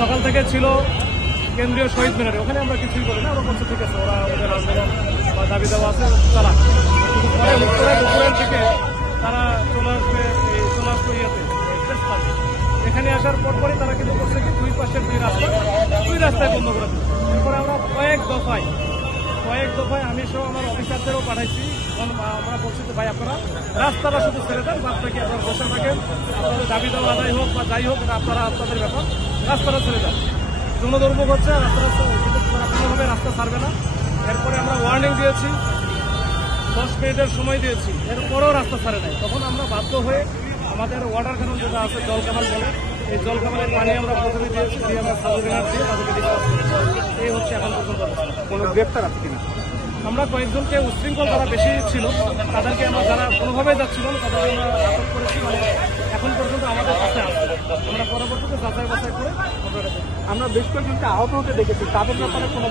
সকাল থেকে ছিল কেন্দ্রীয় শহীদ মিনারে, ওখানে আমরা কিছুই করি না, আমরা বলছি ঠিক আছে ওরা ওদের আন্দোলন বা দাবি দেওয়া আছে চালাক। কিন্তু পরে দুপুরের দিকে তারা চলে আসবে ইয়েতে টেস্টপাতে। এখানে আসার পরপরই তারা কিন্তু করছে কি দুই পাশের দুই রাস্তায় বন্ধ করে দিচ্ছে। এরপরে আমরা কয়েক দফায় আমি সহ আমার অফিসারদেরও পাঠাইছি। আমরা বলছি যে ভাই আপনারা রাস্তাটা শুধু ছেড়ে দেন, বাদ বাকি আপনারা বসে থাকেন, আপনাদের দাবি দেওয়া আদায় হোক বা যাই হোক এটা আপনারা আপনাদের ব্যাপার, রাস্তাটা ছেড়ে দেন। জনদুর্ভোগ হচ্ছে, কোনোভাবে রাস্তা ছাড়বে না। এরপরে আমরা ওয়ার্নিং দিয়েছি, 10 মিনিটের সময় দিয়েছি, এরপরেও রাস্তা ছাড়ে নাই। তখন আমরা বাধ্য হয়ে আমাদের ওয়াটার ক্যানন যেটা আছে, জল কামান বলে, এই জল কামানের পানি আমরা প্রথমে দিয়েছি, দিয়ে আমরা সার্ভিলার দিয়ে তাদেরকে ডিসকাস করেছি। এই হচ্ছে এখন পর্যন্ত কোনো গ্রেপ্তার আছে কিনা। আমরা কয়েকজনকে উচ্ছৃঙ্খল তারা বেশি ছিল, তাদেরকে আমরা যারা কোনোভাবে যাচ্ছিল তাদেরকে আমরা আটক করেছি। মানে এখন পর্যন্ত আমাদের কাছে আছে, আমরা পরবর্তীতে যাচাই বাছাই করে আমরা বেশ কয়েকজনকে আহত হতে দেখেছি, তাদের ব্যাপারে কোনো